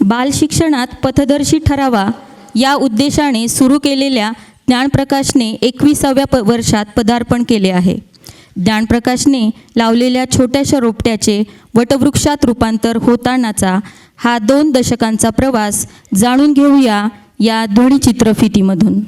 बालशिक्षणात पथदर्शी ठरावा या उद्देशाने सुरू केलेल्या ज्ञानप्रकाशने 21व्या वर्षात पदार्पण केले आहे. ज्ञानप्रकाशने लावलेल्या छोट्याशा रोपट्याचे वटवृक्षात रूपांतर होतानाचा हा 2 दशकांचा प्रवास जाणून घेऊया या ध्वनिचित्रफितीमधून.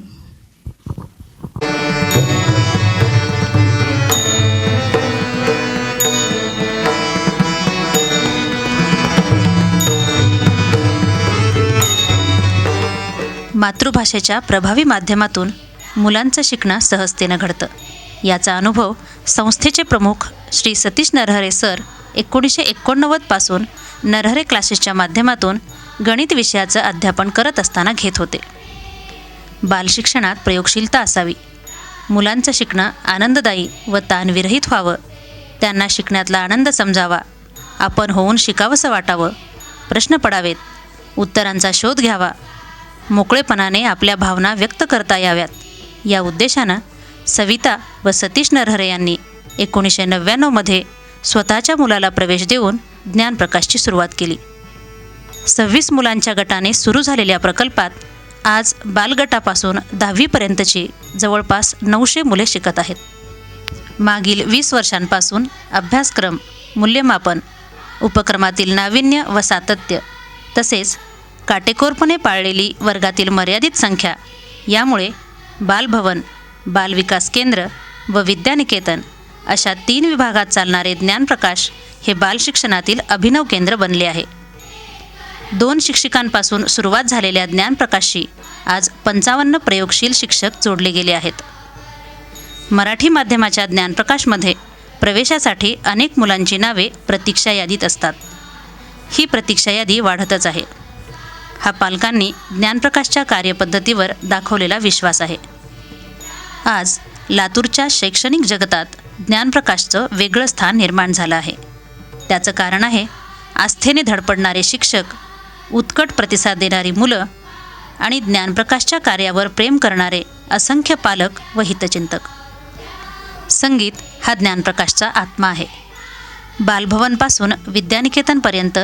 मातृभाषेच्या प्रभावी माध्यमातून मुलांचं शिकणं सहजतेनं घडतं. याचा अनुभव संस्थेचे प्रमुख श्री सतीश नरहरे सर 1989 पासून नरहरे क्लासेसच्या माध्यमातून गणित विषयाचं अध्यापन करत असताना घेत होते. बालशिक्षणात प्रयोगशीलता असावी, मुलांचं शिकणं आनंददायी व ताणविरहित व्हावं, त्यांना शिकण्यातला आनंद समजावा, आपण होऊन शिकावंसं वाटावं, प्रश्न पडावेत, उत्तरांचा शोध घ्यावा, मोकळेपणाने आपल्या भावना व्यक्त करता याव्यात, या उद्देशानं सविता व सतीश नरहरे यांनी 1999 स्वतःच्या मुलाला प्रवेश देऊन ज्ञानप्रकाशची सुरुवात केली. 26 मुलांच्या गटाने सुरू झालेल्या प्रकल्पात आज बालगटापासून 10वीपर्यंतची जवळपास 900 मुले शिकत आहेत. मागील 20 वर्षांपासून अभ्यासक्रम, मूल्यमापन, उपक्रमातील नाविन्य व सातत्य तसेच काटेकोरपणे पाळलेली वर्गातील मर्यादित संख्या यामुळे बालभवन, बालविकास केंद्र व विद्यानिकेतन अशा 3 विभागात चालणारे ज्ञानप्रकाश हे बालशिक्षणातील अभिनव केंद्र बनले आहे. 2 शिक्षिकांपासून सुरुवात झालेल्या ज्ञानप्रकाशशी आज 55 प्रयोगशील शिक्षक जोडले गेले आहेत. मराठी माध्यमाच्या ज्ञानप्रकाशमध्ये प्रवेशासाठी अनेक मुलांची नावे प्रतीक्षा यादीत असतात. ही प्रतीक्षा यादी वाढतच आहे. हा पालकांनी ज्ञानप्रकाशच्या कार्यपद्धतीवर दाखवलेला विश्वास आहे. आज लातूरच्या शैक्षणिक जगतात ज्ञानप्रकाशचं वेगळं स्थान निर्माण झालं आहे. त्याचं कारण आहे आस्थेने धडपडणारे शिक्षक, उत्कट प्रतिसाद देणारी मुलं आणि ज्ञानप्रकाशच्या कार्यावर प्रेम करणारे असंख्य पालक व हितचिंतक. संगीत हा ज्ञानप्रकाशचा आत्मा आहे. बालभवनपासून विद्यानिकेतनपर्यंत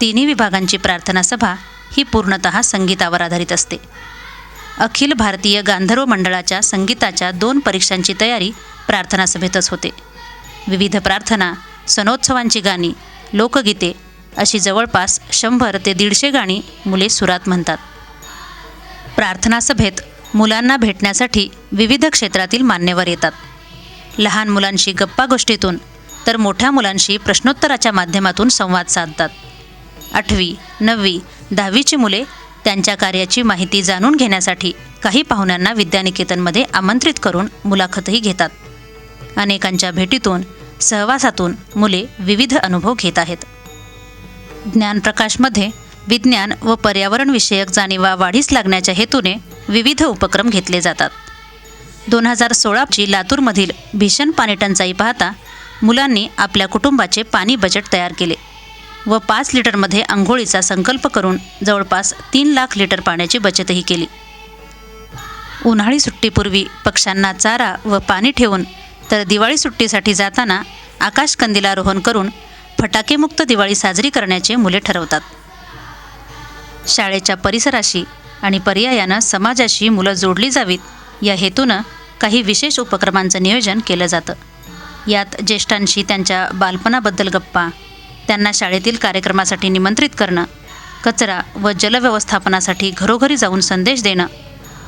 3 विभागांची प्रार्थना सभा ही पूर्णतः संगीतावर आधारित असते. अखिल भारतीय गांधर्व मंडळाच्या संगीताच्या 2 परीक्षांची तयारी प्रार्थना सभेतच होते. विविध प्रार्थना, सणोत्सवांची गाणी, लोकगीते अशी जवळपास 100 ते 150 गाणी मुले सुरात म्हणतात. प्रार्थना सभेत मुलांना भेटण्यासाठी विविध क्षेत्रातील मान्यवर येतात. लहान मुलांशी गप्पागोष्टीतून तर मोठ्या मुलांशी प्रश्नोत्तराच्या माध्यमातून संवाद साधतात. 8वी, 9वी, 10वीची मुले त्यांच्या कार्याची माहिती जाणून घेण्यासाठी काही पाहुण्यांना विद्यानिकेतनमध्ये आमंत्रित करून मुलाखतही घेतात. अनेकांच्या भेटीतून, सहवासातून मुले विविध अनुभव घेत आहेत. ज्ञानप्रकाशमध्ये विज्ञान व पर्यावरण विषयक जाणीवा वाढीस लागण्याच्या हेतूने विविध उपक्रम घेतले जातात. 2016ची लातूरमधील भीषण पाणीटंचाई पाहता मुलांनी आपल्या कुटुंबाचे पाणी बजेट तयार केले व 5 लिटरमध्ये आंघोळीचा संकल्प करून जवळपास 3 लाख लिटर पाण्याची बचतही केली. उन्हाळी सुट्टीपूर्वी पक्ष्यांना चारा व पाणी ठेवून तर दिवाळी सुट्टीसाठी जाताना आकाशकंदिलारोहण करून फटाकेमुक्त दिवाळी साजरी करण्याचे मुले ठरवतात. शाळेच्या परिसराशी आणि पर्यायानं समाजाशी मुलं जोडली जावीत या हेतूनं काही विशेष उपक्रमांचं नियोजन केलं जातं. यात ज्येष्ठांशी त्यांच्या बालपणाबद्दल गप्पा, त्यांना शाळेतील कार्यक्रमासाठी निमंत्रित करणं, कचरा व जलव्यवस्थापनासाठी घरोघरी जाऊन संदेश देणं,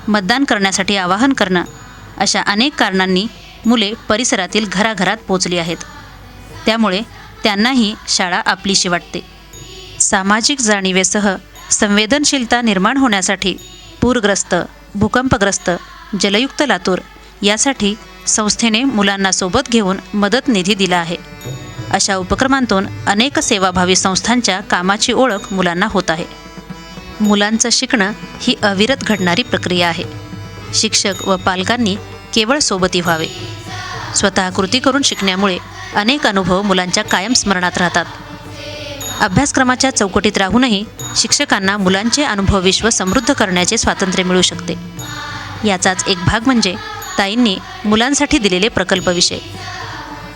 मतदान करण्यासाठी आवाहन करणं अशा अनेक कारणांनी मुले परिसरातील घराघरात पोचली आहेत. त्यामुळे त्यांनाही शाळा आपलीशी वाटते. सामाजिक जाणीवेसह संवेदनशीलता निर्माण होण्यासाठी पूरग्रस्त, भूकंपग्रस्त, जलयुक्त लातूर यासाठी संस्थेने मुलांना सोबत घेऊन मदत निधी दिला आहे. अशा उपक्रमांतून अनेक सेवाभावी संस्थांच्या कामाची ओळख मुलांना होत आहे. मुलांचं शिकणं ही अविरत घडणारी प्रक्रिया आहे. शिक्षक व पालकांनी केवळ सोबती व्हावे. स्वतः कृती करून शिकण्यामुळे अनेक अनुभव मुलांच्या कायम स्मरणात राहतात. अभ्यासक्रमाच्या चौकटीत राहूनही शिक्षकांना मुलांचे अनुभव विश्व समृद्ध करण्याचे स्वातंत्र्य मिळू शकते. याचाच एक भाग म्हणजे ताईंनी मुलांसाठी दिलेले प्रकल्प विषय.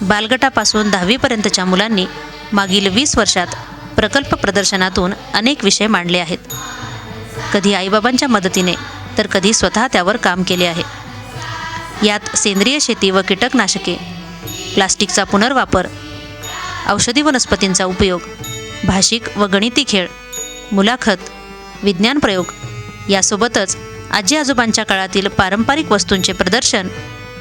बालगटापासून 10वीपर्यंतच्या मुलांनी मागील 20 वर्षात प्रकल्प प्रदर्शनातून अनेक विषय मांडले आहेत. कधी आईबाबांच्या मदतीने तर कधी स्वतः त्यावर काम केले आहे. यात सेंद्रिय शेती व कीटकनाशके, प्लास्टिकचा पुनर्वापर, औषधी वनस्पतींचा उपयोग, भाषिक व गणिती खेळ, मुलाखत, विज्ञान प्रयोग यासोबतच आजी आजोबांच्या काळातील पारंपरिक वस्तूंचे प्रदर्शन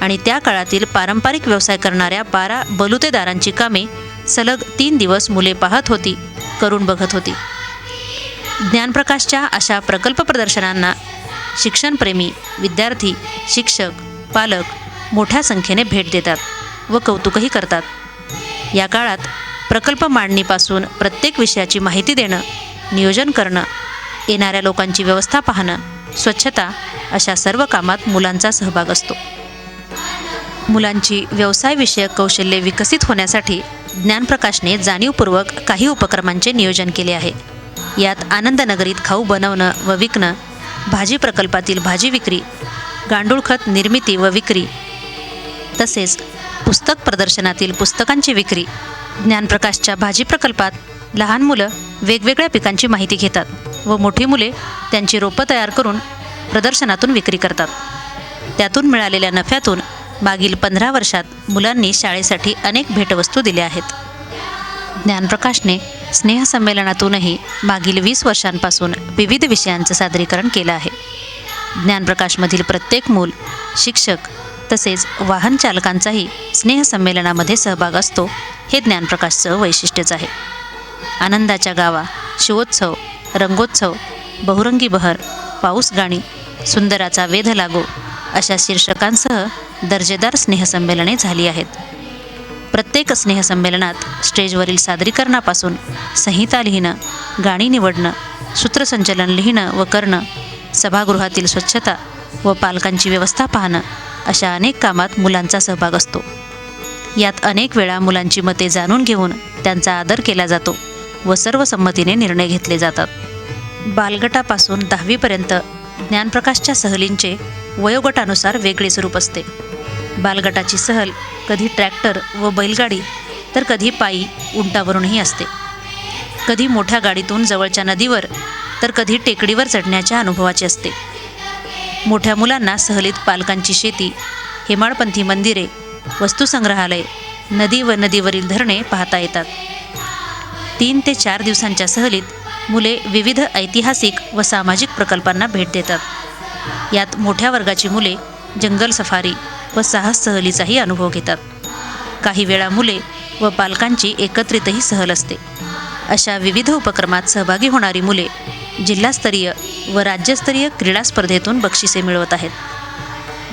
आणि त्या काळातील पारंपरिक व्यवसाय करणाऱ्या 12 बलुतेदारांची कामे सलग 3 दिवस मुले पाहत होती, करून बघत होती. ज्ञानप्रकाशच्या अशा प्रकल्प प्रदर्शनांना शिक्षणप्रेमी विद्यार्थी, शिक्षक, पालक मोठ्या संख्येने भेट देतात व कौतुकही करतात. या काळात प्रकल्प मांडणीपासून प्रत्येक विषयाची माहिती देणं, नियोजन करणं, येणाऱ्या लोकांची व्यवस्था पाहणं, स्वच्छता अशा सर्व कामात मुलांचा सहभाग असतो. मुलांची व्यवसायविषयक कौशल्ये विकसित होण्यासाठी ज्ञानप्रकाशने जाणीवपूर्वक काही उपक्रमांचे नियोजन केले आहे. यात आनंदनगरीत खाऊ बनवणं व विकणं, भाजी प्रकल्पातील भाजी विक्री, गांडूळ खत निर्मिती व विक्री, तसेच पुस्तक प्रदर्शनातील पुस्तकांची विक्री. ज्ञानप्रकाशच्या भाजी प्रकल्पात लहान मुलं वेगवेगळ्या पिकांची माहिती घेतात व मोठी मुले त्यांची रोपं तयार करून प्रदर्शनातून विक्री करतात. त्यातून मिळालेल्या नफ्यातून मागील 15 वर्षात मुलांनी शाळेसाठी अनेक भेटवस्तू दिल्या आहेत. ज्ञानप्रकाशने स्नेहसंमेलनातूनही मागील 20 वर्षांपासून विविध विषयांचं सादरीकरण केलं आहे. ज्ञानप्रकाशमधील प्रत्येक मूल, शिक्षक तसेच वाहन चालकांचाही स्नेहसंमेलनामध्ये सहभाग असतो, हे ज्ञानप्रकाशचं वैशिष्ट्यच आहे. आनंदाच्या गावा, शिवोत्सव, रंगोत्सव, बहुरंगी बहर, पाऊस गाणी, सुंदराचा वेध लागो अशा शीर्षकांसह दर्जेदार स्नेहसंमेलने झाली आहेत. प्रत्येक स्नेहसंमेलनात स्टेजवरील सादरीकरणापासून संहिता लिहिणं, गाणी निवडणं, सूत्रसंचलन लिहिणं व करणं, सभागृहातील स्वच्छता व पालकांची व्यवस्था पाहणं अशा अनेक कामात मुलांचा सहभाग असतो. यात अनेक वेळा मुलांची मते जाणून घेऊन त्यांचा आदर केला जातो व सर्वसंमतीने निर्णय घेतले जातात. बालगटापासून 10वीपर्यंत ज्ञानप्रकाशच्या सहलींचे वयोगटानुसार वेगळे स्वरूप असते. बालगटाची सहल कधी ट्रॅक्टर व बैलगाडी तर कधी पायी उंटावरूनही असते. कधी मोठ्या गाडीतून जवळच्या नदीवर तर कधी टेकडीवर चढण्याच्या अनुभवाची असते. मोठ्या मुलांना सहलीत पालकांची शेती, हेमाडपंथी मंदिरे, वस्तुसंग्रहालय, नदी व नदीवरील धरणे पाहता येतात. 3 ते 4 दिवसांच्या सहलीत मुले विविध ऐतिहासिक व सामाजिक प्रकल्पांना भेट देतात. यात मोठ्या वर्गाची मुले जंगल सफारी व साहस सहलीचाही अनुभव घेतात. काही वेळा मुले व पालकांची एकत्रितही सहल असते. अशा विविध उपक्रमात सहभागी होणारी मुले जिल्हास्तरीय व राज्यस्तरीय क्रीडा स्पर्धेतून बक्षिसे मिळवत आहेत.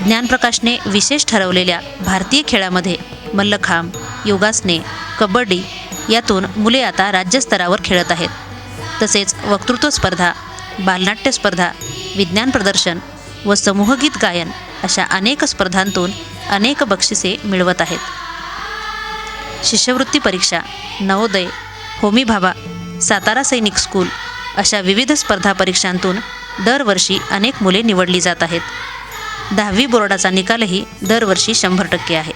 ज्ञानप्रकाशने विशेष ठरवलेल्या भारतीय खेळामध्ये मल्लखांब, योगासने, कबड्डी यातून मुले आता राज्यस्तरावर खेळत आहेत. तसेच वक्तृत्व स्पर्धा, बालनाट्य स्पर्धा, विज्ञान प्रदर्शन व समूहगीत गायन अशा अनेक स्पर्धांतून अनेक बक्षिसे मिळवत आहेत. शिष्यवृत्ती परीक्षा, नवोदय, होमी भाभा, सातारा सैनिक स्कूल अशा विविध स्पर्धा परीक्षांतून दरवर्षी अनेक मुले निवडली जात आहेत. 10वी बोर्डाचा निकालही दरवर्षी 100% आहे.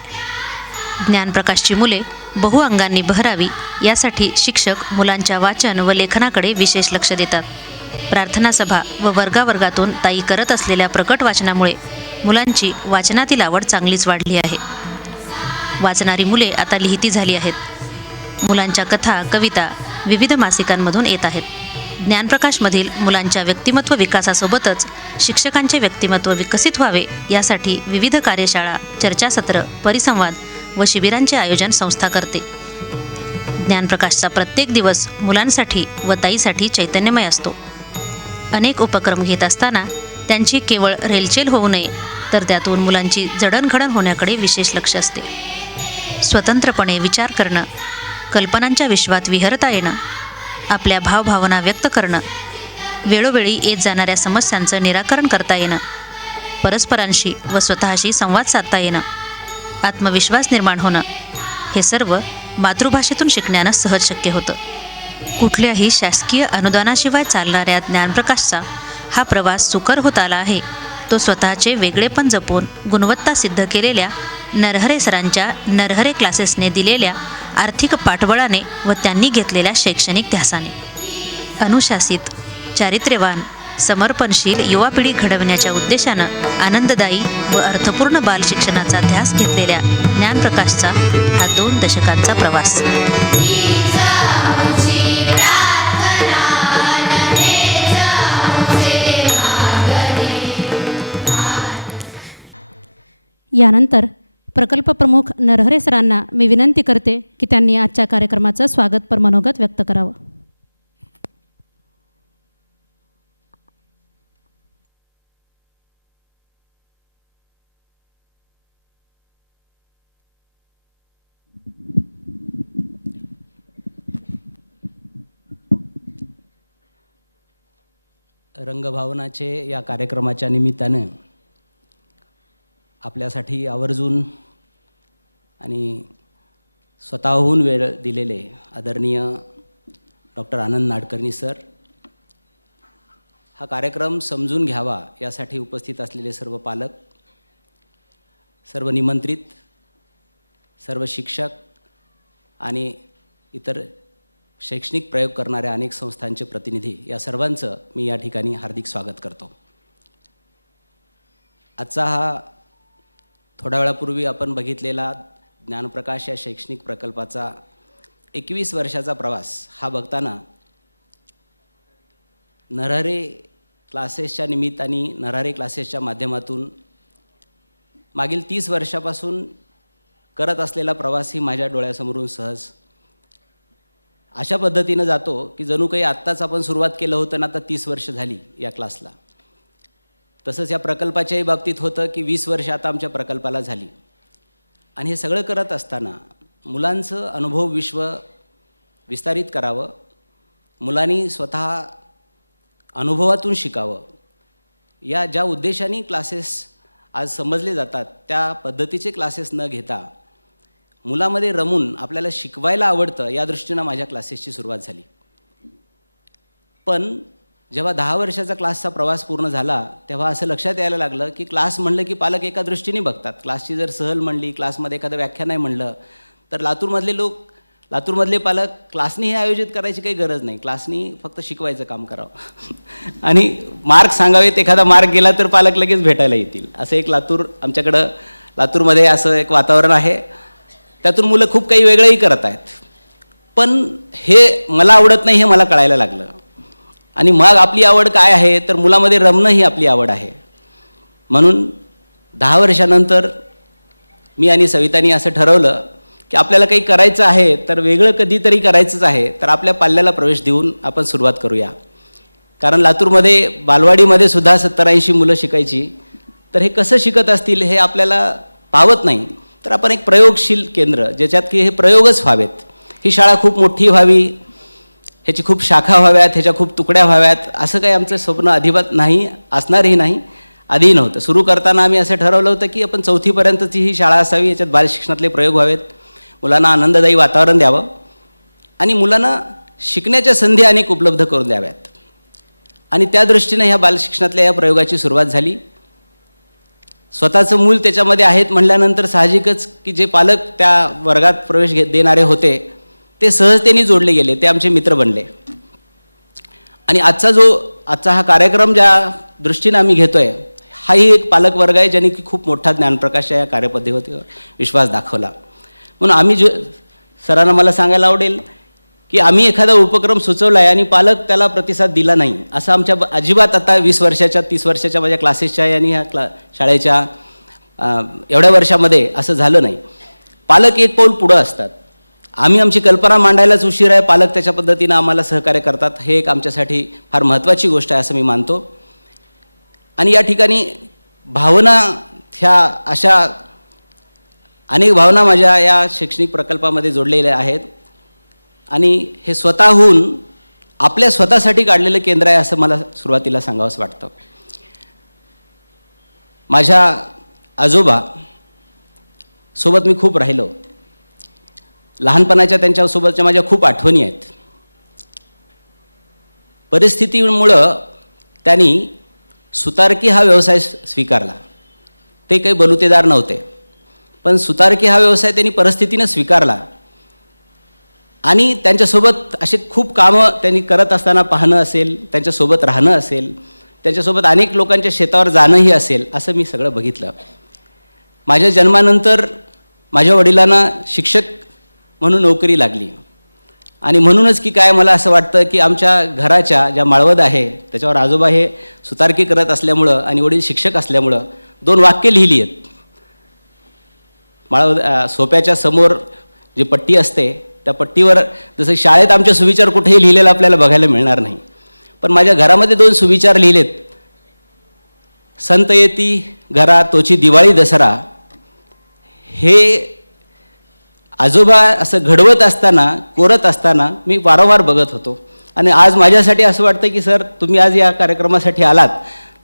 ज्ञानप्रकाशची मुले बहुअंगांनी बहरावी यासाठी शिक्षक मुलांच्या वाचन व लेखनाकडे विशेष लक्ष देतात. प्रार्थना सभा व वर्गावर्गातून ताई करत असलेल्या प्रकट वाचनामुळे मुलांची वाचनातील आवड चांगलीच वाढली आहे. वाचणारी मुले आता लिहिती झाली आहेत. मुलांच्या कथा, कविता विविध मासिकांमधून येत आहेत. ज्ञानप्रकाशमधील मुलांच्या व्यक्तिमत्व विकासासोबतच शिक्षकांचे व्यक्तिमत्व विकसित व्हावे यासाठी विविध कार्यशाळा, चर्चासत्र, परिसंवाद व शिबिरांचे आयोजन संस्था करते. ज्ञानप्रकाशचा प्रत्येक दिवस मुलांसाठी व ताईसाठी चैतन्यमय असतो. अनेक उपक्रम घेत असताना त्यांची केवळ रेलचेल होऊ नये तर त्यातून मुलांची जडणघडण होण्याकडे विशेष लक्ष असते. स्वतंत्रपणे विचार करणं, कल्पनांच्या विश्वात विहरता येणं, आपल्या भावभावना व्यक्त करणं, वेळोवेळी येत जाणाऱ्या समस्यांचं निराकरण करता येणं, परस्परांशी व स्वतःशी संवाद साधता येणं, आत्मविश्वास निर्माण होणं हे सर्व मातृभाषेतून शिकण्यानं सहज शक्य होतं. कुठल्याही शासकीय अनुदानाशिवाय चालणाऱ्या ज्ञानप्रकाशचा हा प्रवास सुकर होत आला आहे तो स्वतःचे वेगळेपण जपून गुणवत्ता सिद्ध केलेल्या नरहरे सरांच्या नरहरे क्लासेसने दिलेल्या आर्थिक पाठबळाने व त्यांनी घेतलेल्या शैक्षणिक ध्यासाने. अनुशासित, चारित्र्यवान, समर्पणशील युवा पिढी घडवण्याच्या उद्देशानं आनंददायी व अर्थपूर्ण बालशिक्षणाचा ध्यास घेतलेल्या ज्ञानप्रकाशचा हा 2 दशकांचा प्रवास. यानंतर प्रकल्प प्रमुख नरहरे सरांना मी विनंती करते की त्यांनी आजच्या कार्यक्रमाचं स्वागतपर मनोगत व्यक्त करावं. रंगभावनाचे या कार्यक्रमाच्या निमित्तानं आपल्यासाठी आवर्जून आणि स्वतःहून वेळ दिलेले आदरणीय डॉक्टर आनंद नाडकर्णी सर, हा कार्यक्रम समजून घ्यावा यासाठी उपस्थित असलेले सर्व पालक, सर्व निमंत्रित, सर्व शिक्षक आणि इतर शैक्षणिक प्रयोग करणाऱ्या अनेक संस्थांचे प्रतिनिधी, या सर्वांचं मी या ठिकाणी हार्दिक स्वागत करतो. आजचा हा थोड्या वेळापूर्वी आपण बघितलेला ज्ञानप्रकाश या शैक्षणिक प्रकल्पाचा 21 वर्षाचा प्रवास हा बघताना नरहरे क्लासेसच्या निमित्ताने, नरहरे क्लासेसच्या माध्यमातून मागील 30 वर्षापासून करत असलेला प्रवास ही माझ्या डोळ्यासमोरून सहज अशा पद्धतीनं जातो की जणू काही आत्ताच आपण सुरुवात केलं होतं ना, आता 30 वर्ष झाली या क्लासला. तसंच या प्रकल्पाच्याही बाबतीत होतं की 20 वर्ष आता आमच्या प्रकल्पाला झाली. आणि हे सगळं करत असताना मुलांचं अनुभव विश्व विस्तारित करावं, मुलांनी स्वतः अनुभवातून शिकावं, या ज्या उद्देशाने क्लासेस आज समजले जातात त्या पद्धतीचे क्लासेस न घेता मुलामध्ये रमून आपल्याला शिकवायला आवडतं या दृष्टीनं माझ्या क्लासेसची सुरुवात झाली. पण जेव्हा 10 वर्षाचा क्लासचा प्रवास पूर्ण झाला तेव्हा असं लक्षात यायला लागलं की क्लास म्हणलं की पालक एका दृष्टीने बघतात. क्लासची जर सहल म्हणली, क्लासमध्ये एखादं व्याख्यान आहे म्हणलं तर लातूरमधले पालक क्लासनी हे आयोजित करायची काही गरज नाही, क्लासनी फक्त शिकवायचं काम करावं आणि मार्क सांगावेत, एखादा मार्क गेला तर पालक लगेच भेटायला येतील, असं एक आमच्याकडं लातूरमध्ये असं एक वातावरण आहे. त्यातून मुलं खूप काही वेगळंही करत आहेत. पण हे मला आवडत नाही हे मला कळायला लागलं. आणि मग आपली आवड काय आहे तर मुलामध्ये रमणं ही आपली आवड आहे. म्हणून 10 वर्षानंतर मी आणि सवितानी असं ठरवलं की आपल्याला काही करायचं आहे तर वेगळं कधीतरी करायचंच आहे, तर आपल्या पाल्याला प्रवेश देऊन आपण सुरुवात करूया. कारण लातूरमध्ये बालवाडीमध्ये सुद्धा 70-80 मुलं शिकायची, तर हे कसं शिकत असतील हे आपल्याला पावत नाही. तर आपण एक प्रयोगशील केंद्र ज्याच्यात की हे प्रयोगच व्हावेत, ही शाळा खूप मोठी व्हावी, ह्याची खूप शाखा व्हाव्यात, ह्याच्या खूप तुकड्या व्हाव्यात, असं काही आमचं स्वप्न अजिबात नाही, असणारही नाही, आधी नव्हतं. सुरू करताना आम्ही असं ठरवलं होतं की आपण 4थीपर्यंतची ही शाळा असावी, याच्यात बालशिक्षणातले प्रयोग व्हावेत, मुलांना आनंददायी वातावरण द्यावं आणि मुलांना शिकण्याच्या संधी अनेक उपलब्ध करून द्याव्यात. आणि त्या दृष्टीनं ह्या बालशिक्षणातल्या या प्रयोगाची सुरुवात झाली. स्वतःचं मूल त्याच्यामध्ये आहेत म्हणल्यानंतर साहजिकच की जे पालक त्या वर्गात प्रवेश देणारे होते ते सहजतेने जोडले गेले, ते आमचे मित्र बनले. आणि आजचा हा कार्यक्रम ज्या दृष्टीनं आम्ही घेतो आहे, हाही एक पालक वर्ग आहे ज्यांनी की खूप मोठा ज्ञानप्रकाशच्या या कार्यपद्धतीवर विश्वास दाखवला. म्हणून आम्ही सरांना मला सांगायला आवडेल की आम्ही एखादा उपक्रम सुचवला आहे आणि पालक त्याला प्रतिसाद दिला नाही, असं आमच्या अजिबात आता 20 वर्षाच्या 30 वर्षाच्या माझ्या क्लासेसच्या आणि ह्या शाळेच्या एवढ्या वर्षामध्ये असं झालं नाही. पालक एक पाऊल पुढं असतात. आम्ही आमची कल्पना मांडायलाच उशीर आहे, पालक त्याच्या पद्धतीनं आम्हाला सहकार्य करतात. हे एक आमच्यासाठी फार महत्त्वाची गोष्ट आहे असं मी मानतो. आणि या ठिकाणी भावना, ह्या अशा अनेक भावना माझ्या या शैक्षणिक प्रकल्पामध्ये जोडलेल्या आहेत. आणि हे स्वतःहून आपल्या स्वतःसाठी काढलेलं केंद्र आहे असं मला सुरुवातीला सांगावंसं वाटतं. माझ्या आजोबा सोबत मी खूप राहिलो. लहानपणाच्या त्यांच्यासोबतच्या माझ्या खूप आठवणी आहेत. परिस्थितीमुळं त्यांनी सुतारकी हा व्यवसाय स्वीकारला. ते काही बलुतेदार नव्हते, पण सुतारकी हा व्यवसाय त्यांनी परिस्थितीनं स्वीकारला. आणि त्यांच्यासोबत असे खूप कामं त्यांनी करत असताना पाहणं असेल, त्यांच्यासोबत राहणं असेल, त्यांच्यासोबत अनेक लोकांच्या शेतावर जाणंही असेल, असं मी सगळं बघितलं. माझ्या जन्मानंतर माझ्या वडिलांना शिक्षक म्हणून नोकरी लागली आणि म्हणूनच की काय मला असं वाटतं की आमच्या घराच्या ज्या माळवद आहे त्याच्यावर आजोबा हे सुतारकी करत असल्यामुळं आणि वडील शिक्षक असल्यामुळं 2 वाक्य लिहिली आहेत. माळवद सोप्याच्या समोर जी पट्टी असते त्या पट्टीवर जसं शाळेत आमच्या सुविचार कुठेही लिहिलेलं आपल्याला बघायला मिळणार नाही, पण माझ्या घरामध्ये 2 सुविचार लिहिलेत. संत येती घरा तोची दिवाळी दसरा. हे आजोबा असं घडवत असताना, कोरत असताना मी वारंवार बघत होतो आणि आज माझ्यासाठी असं वाटतं की सर तुम्ही आज या कार्यक्रमासाठी आलात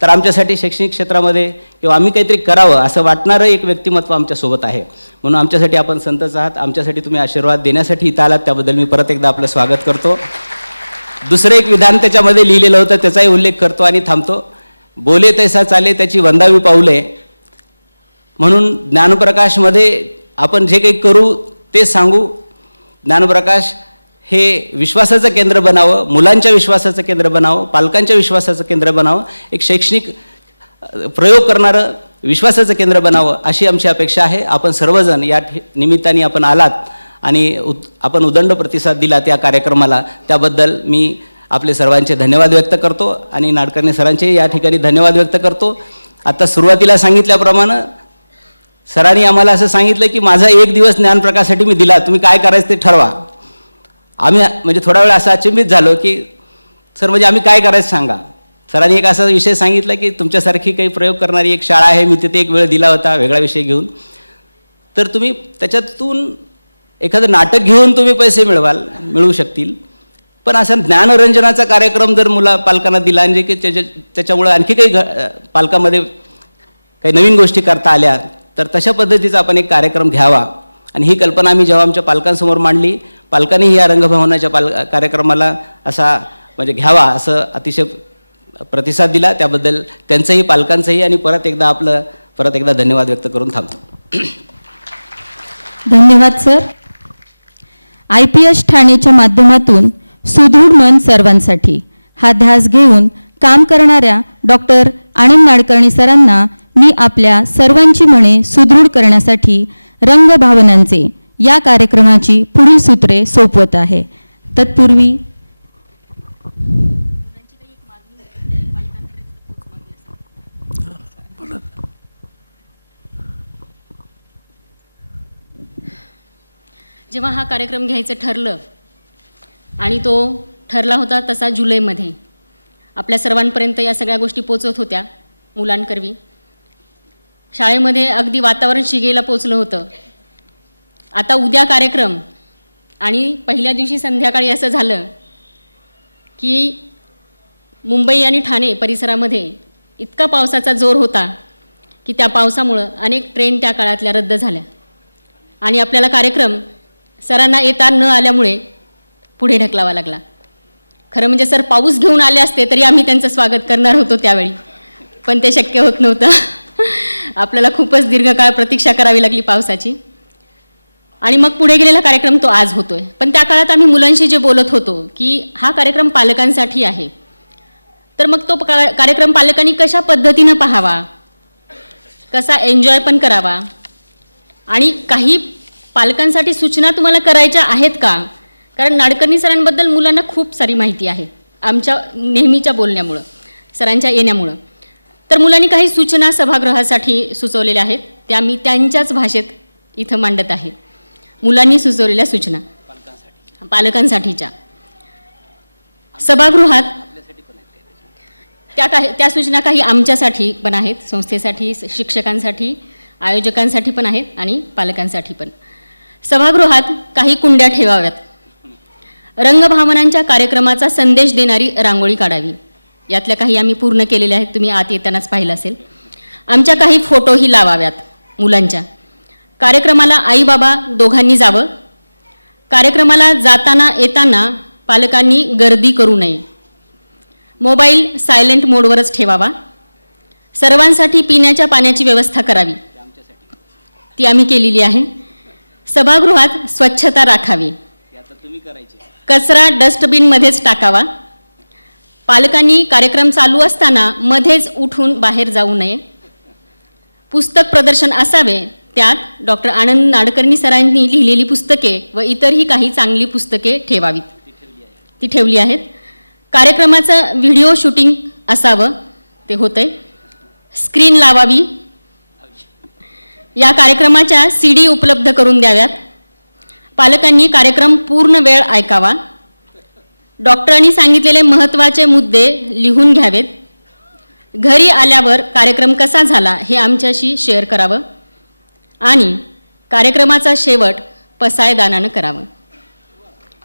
तर आमच्यासाठी शैक्षणिक क्षेत्रामध्ये किंवा आम्ही काहीतरी करावं असं वाटणारं एक व्यक्तिमत्व आमच्यासोबत आहे. म्हणून आमच्यासाठी आपण संतच आहात. आमच्यासाठी तुम्ही आशीर्वाद देण्यासाठी इथं आलात त्याबद्दल मी परत एकदा आपलं स्वागत करतो. दुसरं एक विधान त्याच्यामध्ये लिहिलेलं होतं त्याचाही उल्लेख करतो आणि थांबतो. बोले तैसा चाले त्याची वंदावी पाऊले. म्हणून ज्ञानप्रकाशमध्ये आपण जे काही करू ते सांगू. ज्ञानप्रकाश हे विश्वासाचं केंद्र बनावं, मुलांच्या विश्वासाचं केंद्र बनावं, पालकांच्या विश्वासाचं केंद्र बनावं, एक शैक्षणिक प्रयोग करणारं विश्वासाचं केंद्र बनावं अशी आमची अपेक्षा आहे. आपण सर्वजण या निमित्ताने आपण आलात आणि आपण उदंड प्रतिसाद दिला त्या कार्यक्रमाला, त्याबद्दल मी आपले सर्वांचे धन्यवाद व्यक्त करतो आणि नाडकर्णी सरांचे या ठिकाणी धन्यवाद व्यक्त करतो. आता सुरुवातीला सांगितल्याप्रमाणे सरांनी आम्हाला असं सांगितलं की माझा 1 दिवस ज्ञानप्रकाशासाठी मी दिला, तुम्ही काय करायचं ते ठरवा. आम्ही म्हणजे थोडा वेळ असं अचंबित झालो की सर म्हणजे आम्ही काय करायचं सांगा. सरांनी एक असा विषय सांगितला की तुमच्यासारखी काही प्रयोग करणारी एक शाळा आहे, मी तिथे एक वेळ दिला होता वेगळा विषय घेऊन, तर तुम्ही त्याच्यातून एखादं नाटक घेऊन तुम्ही पैसे मिळवू शकतील, पण असा ज्ञानरंजनाचा कार्यक्रम जर पालकांना दिला आणि जे की त्याच्यामुळं आणखी काही पालकामध्ये काही नवीन गोष्टी करता आल्या तर तशा पद्धतीचा आपण एक कार्यक्रम घ्यावा. आणि ही कल्पना आम्ही जेव्हा आमच्या पालकांसमोर मांडली, पालकांनीही या रंगभवनाच्या कार्यक्रमाला असा म्हणजे घ्यावा असं अतिशय प्रतिसाद दिला. त्याबद्दल त्यांचंही पालकांचंही आणि परत एकदा धन्यवाद व्यक्त करून थांबतो. धन्यवाद सर. IPS ठाणेच्या माध्यमातून सुदृढ मन सर्वांसाठी हा ध्यास घेऊन काम करणाऱ्या डॉक्टर आनंद नाडकर्णी सरांना मी आपल्या सर्वांची मने सुदृढ करण्यासाठी रंगभावनांचे या कार्यक्रमाची पुढील सूत्रे सोपवत आहे. तत्पूर्वी जेव्हा हा कार्यक्रम घ्यायचं ठरलं आणि तो ठरला होता तसा जुलैमध्ये आपल्या सर्वांपर्यंत या सगळ्या गोष्टी पोचत होत्या मुलांकरवी. शाळेमध्ये अगदी वातावरण शिगेला पोचलं होतं. आता उद्या कार्यक्रम आणि पहिल्या दिवशी संध्याकाळी असं झालं की मुंबई आणि ठाणे परिसरामध्ये इतका पावसाचा जोर होता की त्या पावसामुळं अनेक ट्रेन त्या काळातल्या रद्द झाल्या आणि आपल्याला कार्यक्रम सरांना येता न आल्यामुळे पुढे ढकलावा लागला. खरं म्हणजे सर पाऊस घेऊन आले असते तरी आम्ही त्यांचं स्वागत करणार होतो त्यावेळी, पण ते शक्य होत नव्हतं. आपल्याला खूपच दीर्घकाळ प्रतीक्षा करावी लागली पावसाची आणि मग पुढे गेलेला कार्यक्रम तो आज होतोय. पण त्या काळात आम्ही मुलांशी जे बोलत होतो की हा कार्यक्रम पालकांसाठी आहे, तर मग तो कार्यक्रम पालकांनी कशा पद्धतीनं पाहावा, कसा एन्जॉय पण करावा आणि काही पालकांसाठी सूचना तुम्हाला करायच्या आहेत का, कारण नाडकर्णी सरांबद्दल मुलांना खूप सारी माहिती आहे आमच्या नेहमीच्या बोलण्यामुळं, सरांच्या येण्यामुळं. तर मुलांनी काही सूचना सभागृहासाठी सुचवलेल्या आहेत, त्या मी त्यांच्याच भाषेत इथं मांडत आहे. मुलांनी सुचवलेल्या सूचना पालकांसाठीच्या सभागृहात त्या सूचना काही आमच्यासाठी पण आहेत, संस्थेसाठी, शिक्षकांसाठी, आयोजकांसाठी पण आहेत आणि पालकांसाठी पण. सभागृहात काही कुंड्या ठेवाव्यात. रंगभावनांच्या कार्यक्रमाचा संदेश देणारी रांगोळी काढावी. यातल्या काही आम्ही पूर्ण केलेल्या आहेत, तुम्ही आत येतानाच पाहिलं असेल. आमच्या काही फोटोही लावाव्यात मुलांच्या. कार्यक्रमाला आई बाबा दोघांनी जावं. कार्यक्रमाला जाताना येताना पालकांनी गर्दी करू नये. मोबाईल सायलेंट मोडवरच ठेवावा. सर्वांसाठी पिण्याच्या पाण्याची व्यवस्था करावी, ती आम्ही केलेली आहे. सभागृहात स्वच्छता राखावी. कचरा डस्टबिनमध्येच टाकावा. पालकांनी कार्यक्रम चालू असताना मध्येच उठून बाहेर जाऊ नये. पुस्तक प्रदर्शन असावे, त्यात डॉक्टर आनंद नाडकर्णी सरांनी लिहिलेली पुस्तके व इतरही काही चांगली पुस्तके ठेवावीत. ती ठेवली आहेत. कार्यक्रमाचं व्हिडिओ शूटिंग असावं, ते होतंय. स्क्रीन लावावी. या कार्यक्रमाच्या CD उपलब्ध करून द्याव्यात. पालकांनी कार्यक्रम पूर्ण वेळ ऐकावा. डॉक्टरांनी सांगितलेले महत्त्वाचे मुद्दे लिहून घ्यावेत. घरी आल्यावर कार्यक्रम कसा झाला हे आमच्याशी शेअर करावं आणि कार्यक्रमाचा शेवट पसायदानानं करावं.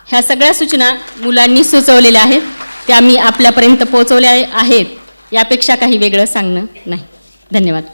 ह्या सगळ्या सूचना मुलांनी सुचवलेल्या आहेत, त्या मी आपल्यापर्यंत पोहोचवल्या आहेत. यापेक्षा काही वेगळं सांगणं नाही. धन्यवाद.